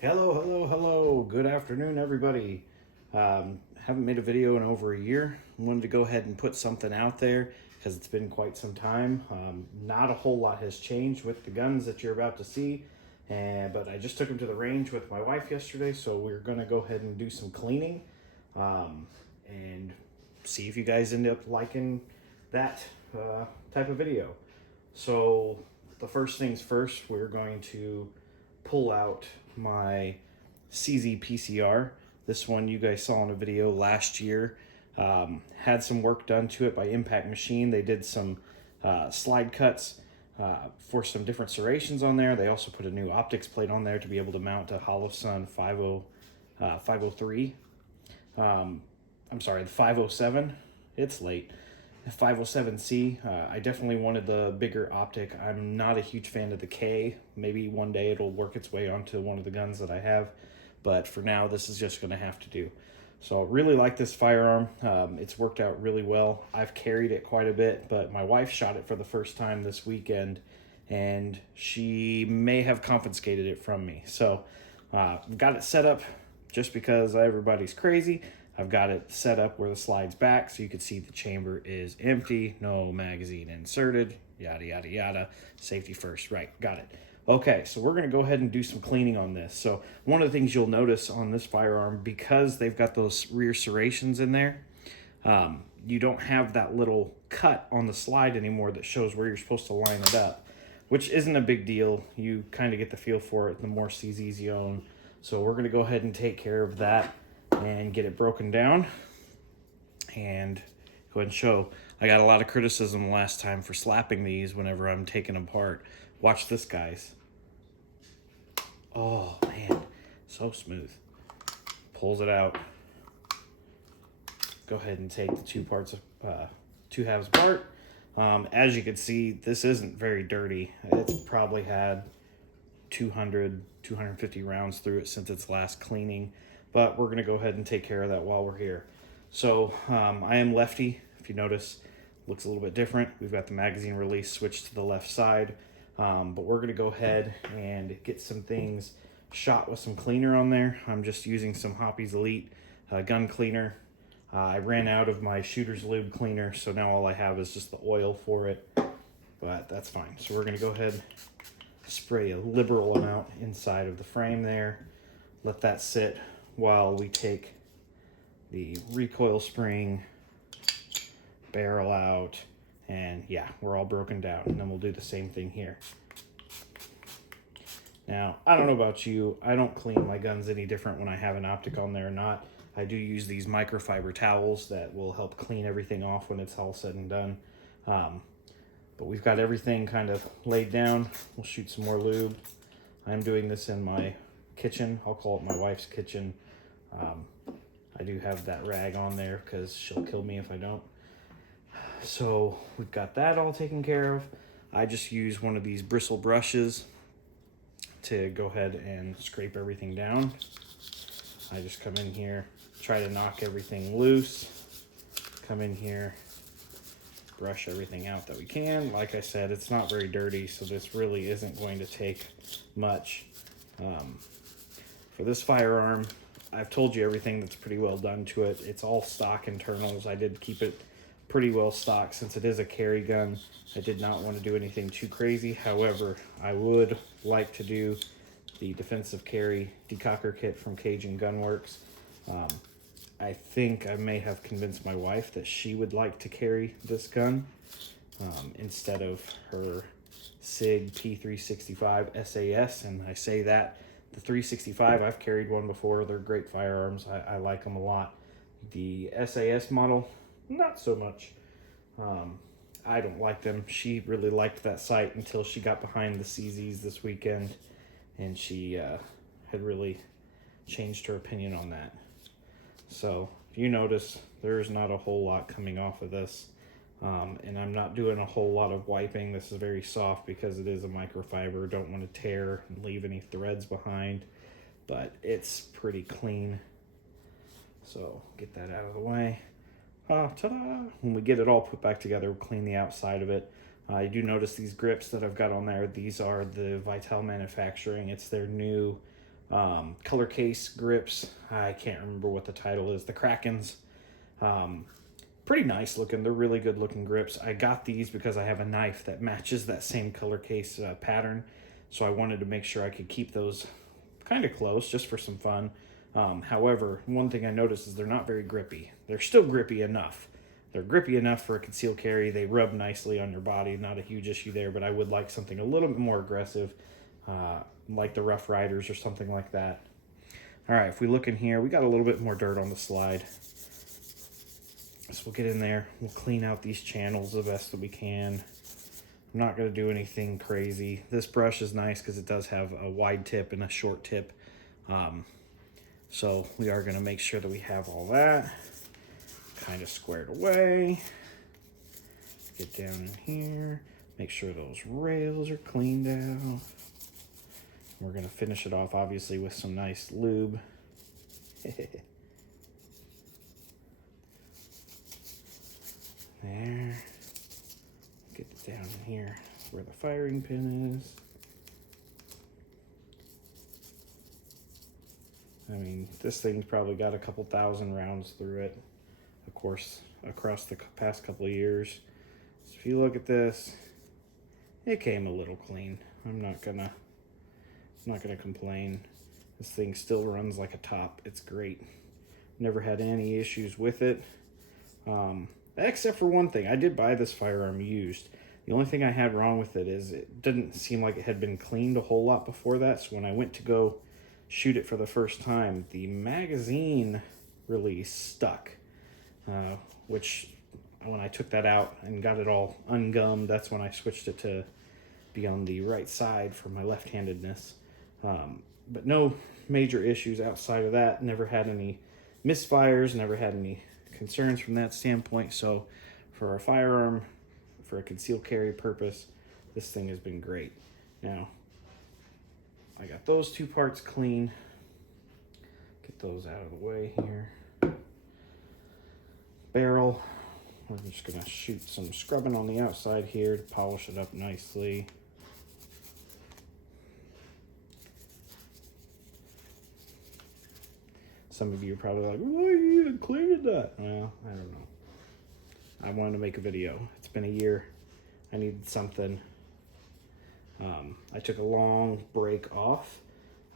Hello, hello, hello. Good afternoon, everybody. Haven't made a video in over a year. Wanted to go ahead and put something out there because it's been quite some time. Not a whole lot has changed with the guns that you're about to see, but I just took them to the range with my wife yesterday, so we're going to go ahead and do some cleaning and see if you guys end up liking that type of video. So, the first things first, we're going to pull out my CZ PCR. This one you guys saw in a video last year. Had some work done to it by Impact Machine. They did some slide cuts for some different serrations on there. They also put a new optics plate on there to be able to mount a Hollow Sun 503. I'm sorry, the 507. It's late. 507C. I definitely wanted the bigger optic. I'm not a huge fan of the K. Maybe one day it'll work its way onto one of the guns that I have, but for now this is just going to have to do. So really like this firearm. It's worked out really well. I've carried it quite a bit, but my wife shot it for the first time this weekend and she may have confiscated it from me. So got it set up just because everybody's crazy. I've got it set up where the slide's back so you can see the chamber is empty, no magazine inserted, yada, yada, yada. Safety first, right, got it. Okay, so we're gonna go ahead and do some cleaning on this. So one of the things you'll notice on this firearm, because they've got those rear serrations in there, you don't have that little cut on the slide anymore that shows where you're supposed to line it up, which isn't a big deal. You kind of get the feel for it the more CZs you own. So we're gonna go ahead and take care of that and get it broken down and go ahead and show. I got a lot of criticism last time for slapping these whenever I'm taking them apart. Watch this, guys. Oh man, so smooth. Pulls it out. Go ahead and take the two halves apart. As you can see, this isn't very dirty. It's probably had 250 rounds through it since its last cleaning, but we're going to go ahead and take care of that while we're here. So I am lefty. If you notice, looks a little bit different. We've got the magazine release switched to the left side, but we're going to go ahead and get some things shot with some cleaner on there. I'm just using some Hoppy's Elite gun cleaner. I ran out of my shooter's lube cleaner, so now all I have is just the oil for it, but that's fine. So we're going to go ahead, spray a liberal amount inside of the frame there, let that sit while we take the recoil spring, barrel out, and yeah, we're all broken down. And then we'll do the same thing here. Now, I don't know about you, I don't clean my guns any different when I have an optic on there or not. I do use these microfiber towels that will help clean everything off when it's all said and done. But we've got everything kind of laid down. We'll shoot some more lube. I'm doing this in my kitchen. I'll call it my wife's kitchen. I do have that rag on there because she'll kill me if I don't. So we've got that all taken care of. I just use one of these bristle brushes to go ahead and scrape everything down. I just come in here, try to knock everything loose, come in here, brush everything out that we can. Like I said, it's not very dirty, so this really isn't going to take much. For this firearm, I've told you everything that's pretty well done to it. It's all stock internals. I did keep it pretty well stocked since it is a carry gun. I did not want to do anything too crazy. However, I would like to do the defensive carry decocker kit from Cajun Gunworks. I think I may have convinced my wife that she would like to carry this gun instead of her SIG P365 SAS, and I say that the 365, I've carried one before. They're great firearms. I like them a lot. The SAS model, not so much. I don't like them. She really liked that sight until she got behind the CZs this weekend, and she had really changed her opinion on that. So if you notice, there's not a whole lot coming off of this, and I'm not doing a whole lot of wiping. This is very soft because it is a microfiber. Don't want to tear and leave any threads behind, but it's pretty clean. So get that out of the way. Ta-da! When we get it all put back together, we'll clean the outside of it. You do notice these grips that I've got on there. These are the Vital Manufacturing. It's their new color case grips. I can't remember what the title is. The Krakens. Pretty nice looking. They're really good looking grips. I got these because I have a knife that matches that same color case pattern. So I wanted to make sure I could keep those kind of close just for some fun. However, one thing I noticed is they're not very grippy. They're still grippy enough. They're grippy enough for a concealed carry. They rub nicely on your body. Not a huge issue there, but I would like something a little bit more aggressive, like the Rough Riders or something like that. All right, if we look in here, we got a little bit more dirt on the slide. So we'll get in there. We'll clean out these channels the best that we can. I'm not going to do anything crazy. This brush is nice because it does have a wide tip and a short tip. So we are going to make sure that we have all that kind of squared away. Get down in here. Make sure those rails are cleaned out. We're going to finish it off, obviously, with some nice lube. There. Get it down in here where the firing pin is. I mean, this thing's probably got a couple thousand rounds through it, of course, across the past couple of years. So if you look at this, it came a little clean. I'm not gonna complain. This thing still runs like a top. It's great. Never had any issues with it. Except for one thing. I did buy this firearm used. The only thing I had wrong with it is it didn't seem like it had been cleaned a whole lot before that. So when I went to go shoot it for the first time, the magazine release stuck. Which when I took that out and got it all ungummed, that's when I switched it to be on the right side for my left-handedness. But no major issues outside of that. Never had any misfires, never had any concerns from that standpoint. So for a firearm, for a concealed carry purpose, this thing has been great. Now, I got those two parts clean. Get those out of the way here. Barrel, we're just gonna shoot some scrubbing on the outside here to polish it up nicely. Some of you are probably like, why you even cleared that? Well, I don't know. I wanted to make a video. It's been a year. I needed something. I took a long break off.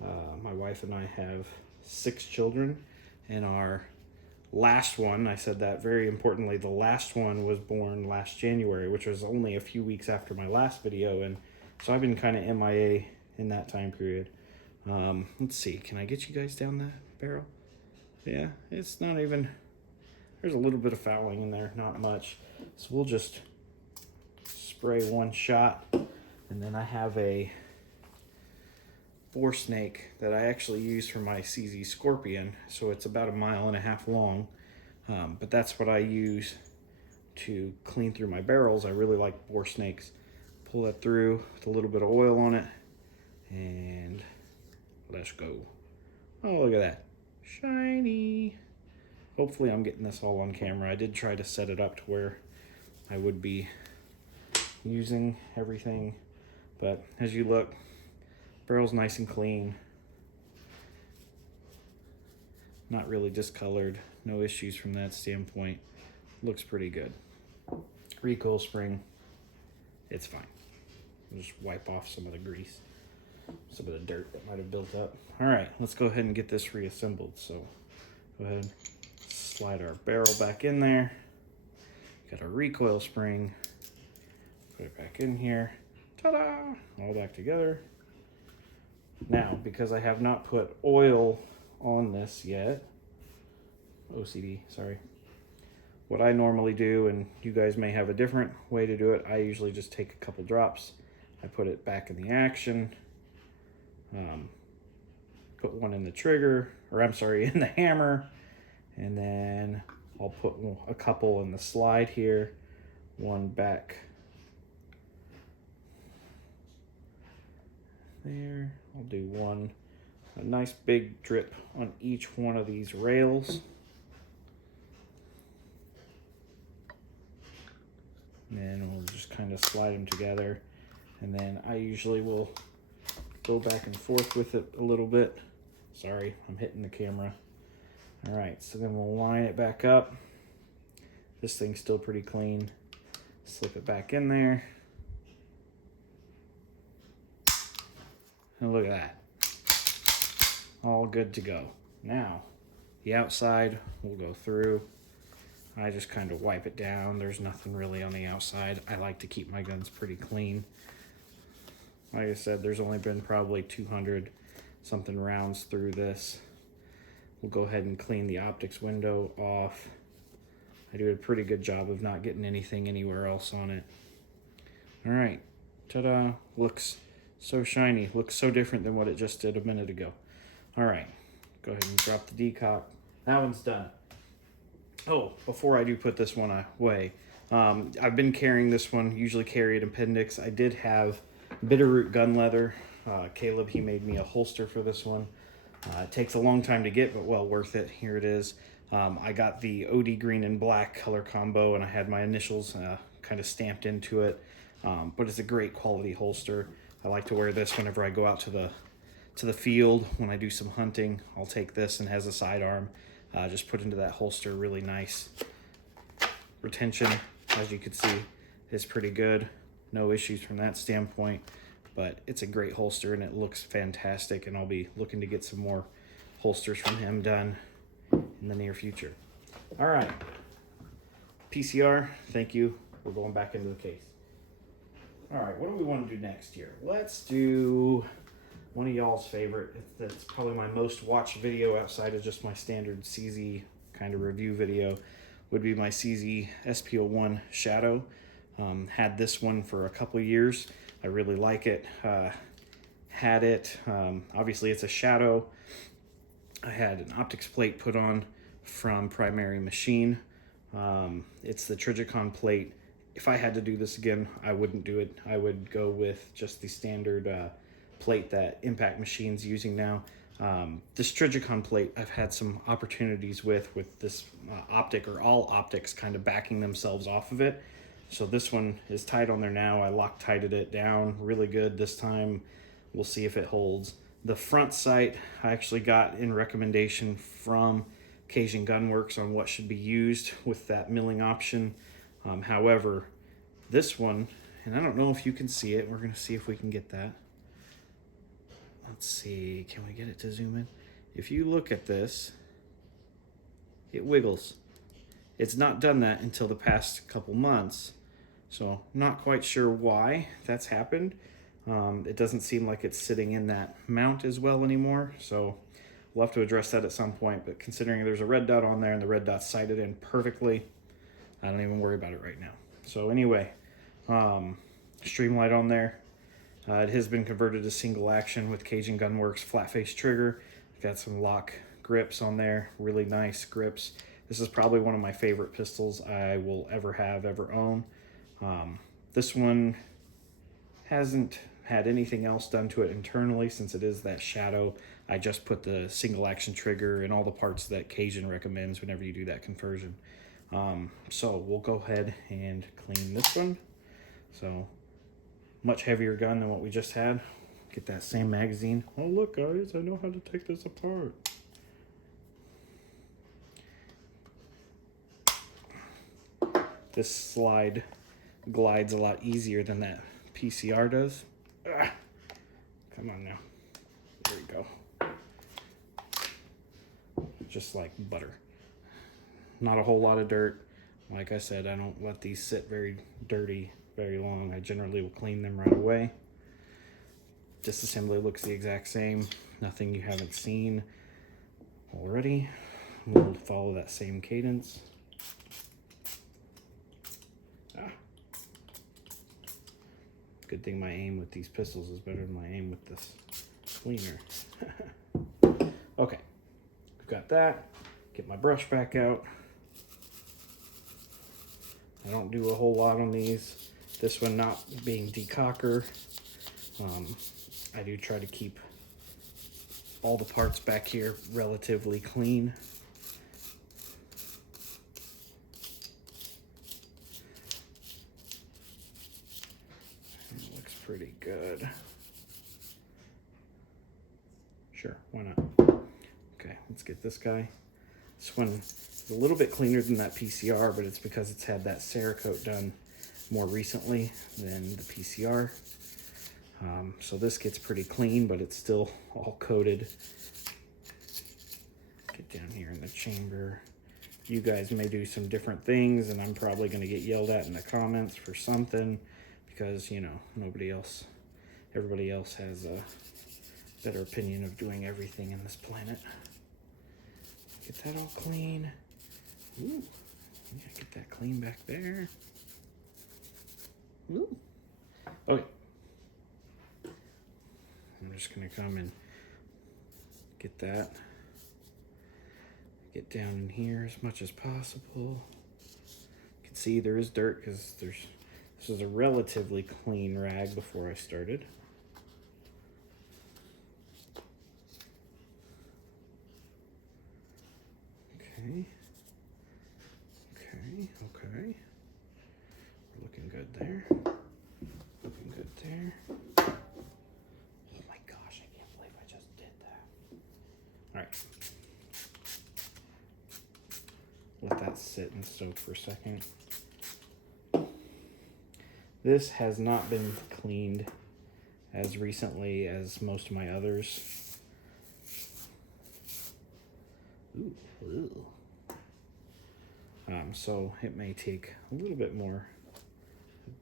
My wife and I have 6 children, and our last one, I said that very importantly, the last one was born last January, which was only a few weeks after my last video, and so I've been kind of MIA in that time period. Let's see, can I get you guys down that barrel? Yeah, it's not even, there's a little bit of fouling in there, not much. So we'll just spray one shot, and then I have a bore snake that I actually use for my CZ Scorpion, so it's about 1.5 miles long, but that's what I use to clean through my barrels. I really like bore snakes. Pull that through with a little bit of oil on it, and let's go. Oh, look at that. Shiny. Hopefully I'm getting this all on camera. I did try to set it up to where I would be using everything, but as you look, barrel's nice and clean. Not really discolored. No issues from that standpoint. Looks pretty good. Recoil spring, it's fine. I'll just wipe off some of the grease, some of the dirt that might have built up. All right, let's go ahead and get this reassembled. So go ahead, slide our barrel back in there. Got our recoil spring. Put it back in here. Ta-da! All back together. Now, because I have not put oil on this yet, OCD, sorry. What I normally do, and you guys may have a different way to do it, I usually just take a couple drops. I put it back in the action. Put one in the trigger, or I'm sorry, in the hammer. And then I'll put a couple in the slide here. One back there. I'll do one, a nice big drip on each one of these rails. And then we'll just kind of slide them together. And then I usually will go back and forth with it a little bit Sorry, I'm hitting the camera. All right, so then we'll line it back up. This thing's still pretty clean. Slip it back in there. And look at that. All good to go. Now, the outside will go through. I just kind of wipe it down. There's nothing really on the outside. I like to keep my guns pretty clean. Like I said, there's only been probably 200 something rounds through this. We'll go ahead and clean the optics window off. I do a pretty good job of not getting anything anywhere else on it. All right, ta-da, looks so shiny, looks so different than what it just did a minute ago. All right, go ahead and drop the decock. That one's done. Oh, before I do put this one away, I've been carrying this one, usually carry an appendix. I did have Bitterroot gun leather. Caleb, he made me a holster for this one. It takes a long time to get, but well worth it. Here it is. I got the OD green and black color combo, and I had my initials kind of stamped into it. But it's a great quality holster. I like to wear this whenever I go out to the field. When I do some hunting, I'll take this, and has a sidearm. Just put into that holster. Really nice. Retention, as you can see, is pretty good. No issues from that standpoint. But it's a great holster, and it looks fantastic, and I'll be looking to get some more holsters from him done in the near future. All right, PCR, thank you. We're going back into the case. All right, what do we want to do next here? Let's do one of y'all's favorite. That's probably my most watched video outside of just my standard CZ kind of review video, would be my CZ SP01 Shadow. Had this one for a couple years. I really like it. Had it. Obviously, it's a Shadow. I had an optics plate put on from Primary Machine. It's the Trigicon plate. If I had to do this again, I wouldn't do it. I would go with just the standard plate that Impact Machine's using now. This Trigicon plate, I've had some opportunities with this optic, or all optics kind of backing themselves off of it. So this one is tight on there now. I Loctited it down really good this time. We'll see if it holds. The front sight I actually got in recommendation from Cajun Gunworks on what should be used with that milling option. However, this one, and I don't know if you can see it. We're going to see if we can get that. Let's see. Can we get it to zoom in? If you look at this, it wiggles. It's not done that until the past couple months. So not quite sure why that's happened. It doesn't seem like it's sitting in that mount as well anymore. So we'll have to address that at some point. But considering there's a red dot on there and the red dot's sighted in perfectly, I don't even worry about it right now. So anyway, Streamlight on there. It has been converted to single action with Cajun Gunworks flat face trigger. Got some lock grips on there, really nice grips. This is probably one of my favorite pistols I will ever own. This one hasn't had anything else done to it internally since it is that Shadow. I just put the single action trigger and all the parts that Cajun recommends whenever you do that conversion. So we'll go ahead and clean this one. So much heavier gun than what we just had. Get that same magazine. Oh look guys, I know how to take this apart. This slide glides a lot easier than that PCR does. Come on now. There we go. Just like butter. Not a whole lot of dirt. Like I said, I don't let these sit very dirty very long. I generally will clean them right away. Disassembly looks the exact same. Nothing you haven't seen already. We'll follow that same cadence. Good thing my aim with these pistols is better than my aim with this cleaner. Okay, we've got that. Get my brush back out. I don't do a whole lot on these. This one not being decocker. I do try to keep all the parts back here relatively clean. It looks pretty good. Sure, why not? Let's get this guy. This one is a little bit cleaner than that PCR, but it's because it's had that Cerakote done more recently than the PCR. So this gets pretty clean, but it's still all coated. Get down here in the chamber. You guys may do some different things, and I'm probably going to get yelled at in the comments for something because, you know, everybody else has a better opinion of doing everything in this planet. Get that all clean. Ooh, yeah, get that clean back there. Ooh. Okay. I'm just gonna come and get that. Get down in here as much as possible. You can see there is dirt because this is a relatively clean rag before I started. Okay. Okay. We're looking good there. Looking good there. Oh my gosh, I can't believe I just did that. All right. Let that sit and soak for a second. This has not been cleaned as recently as most of my others. Ooh. So it may take a little bit more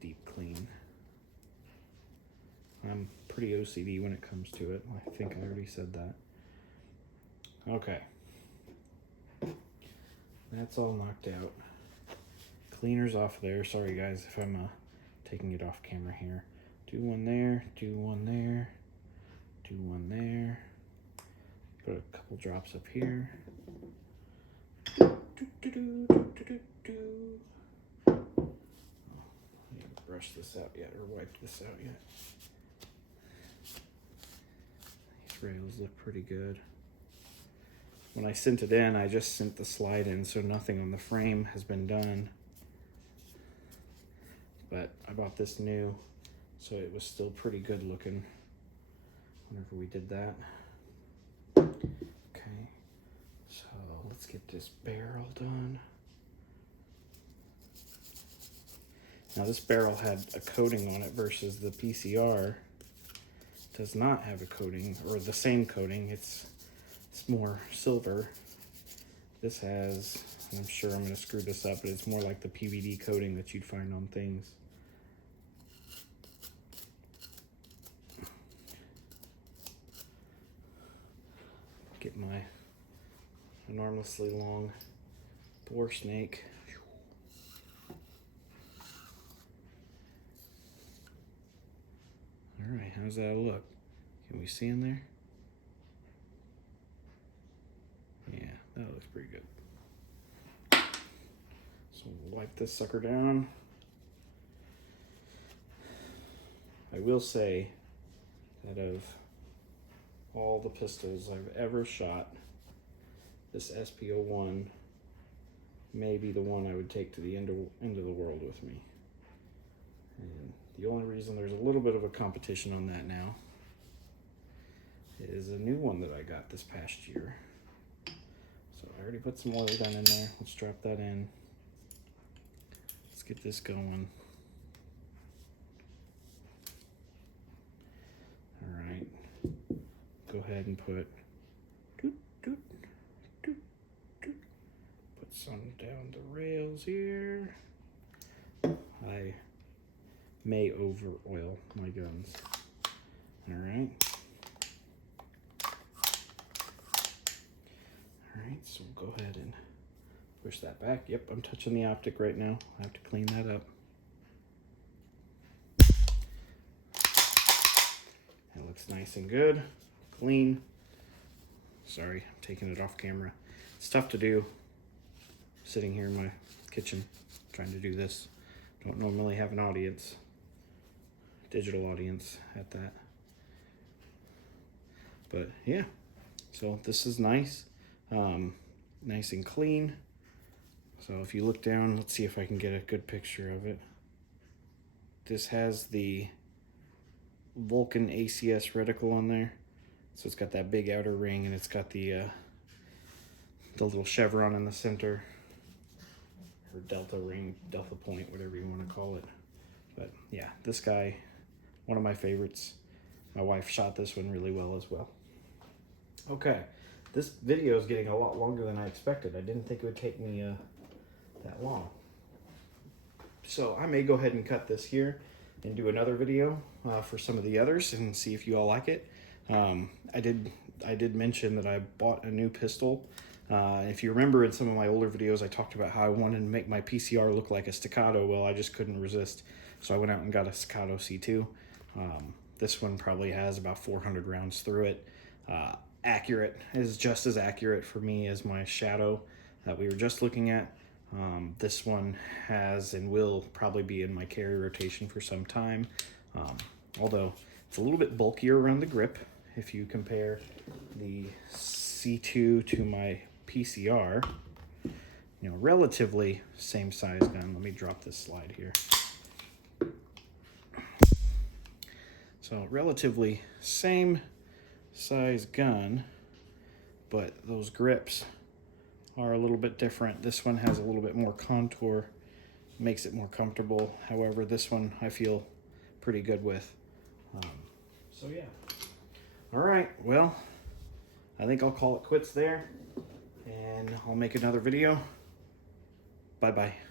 deep clean. I'm pretty OCD when it comes to it. I think I already said that. Okay. That's all knocked out. Cleaner's off there. Sorry guys if I'm taking it off camera here. Do one there, do one there, do one there. Put a couple drops up here. I haven't brushed this out yet or wiped this out yet. These rails look pretty good. When I sent it in, I just sent the slide in, so nothing on the frame has been done. But I bought this new, so it was still pretty good looking whenever we did that. Okay, so let's get this barrel done. Now this barrel had a coating on it versus the PCR does not have a coating, or the same coating. It's more silver. This has, and I'm sure I'm going to screw this up, but it's more like the PVD coating that you'd find on things. Get my enormously long bore snake. All right, how's that look? Can we see in there? Yeah, that looks pretty good. So we'll wipe this sucker down. I will say that of all the pistols I've ever shot, this SP01 may be the one I would take to the end of the world with me. And the only reason there's a little bit of a competition on that now is a new one that I got this past year. So I already put some oil down in there. Let's drop that in. Let's get this going. All right. Go ahead and put some down the rails here. I may over oil my guns. All right. All right, so we'll go ahead and push that back. Yep, I'm touching the optic right now. I have to clean that up. That looks nice and good, clean. Sorry, I'm taking it off camera. It's tough to do sitting here in my kitchen trying to do this. Don't normally have an audience, digital audience at that. But yeah, so this is nice. Nice and clean. So if you look down, let's see if I can get a good picture of it. This has the Vulcan ACS reticle on there. So it's got that big outer ring and it's got the the little chevron in the center, or delta ring, delta point, whatever you want to call it. But yeah, this guy, one of my favorites. My wife shot this one really well as well. Okay, this video is getting a lot longer than I expected. I didn't think it would take me that long. So I may go ahead and cut this here and do another video for some of the others and see if you all like it. I did mention that I bought a new pistol. If you remember in some of my older videos, I talked about how I wanted to make my PCR look like a Staccato. Well, I just couldn't resist. So I went out and got a Staccato C2. This one probably has about 400 rounds through it. Accurate, is just as accurate for me as my Shadow that we were just looking at. This one has and will probably be in my carry rotation for some time. Although it's a little bit bulkier around the grip. If you compare the C2 to my PCR, you know, relatively same size gun. Let me drop this slide here. So relatively same size gun, but those grips are a little bit different. This one has a little bit more contour, makes it more comfortable. However, this one I feel pretty good with. So yeah. All right, well, I think I'll call it quits there, and I'll make another video. Bye-bye.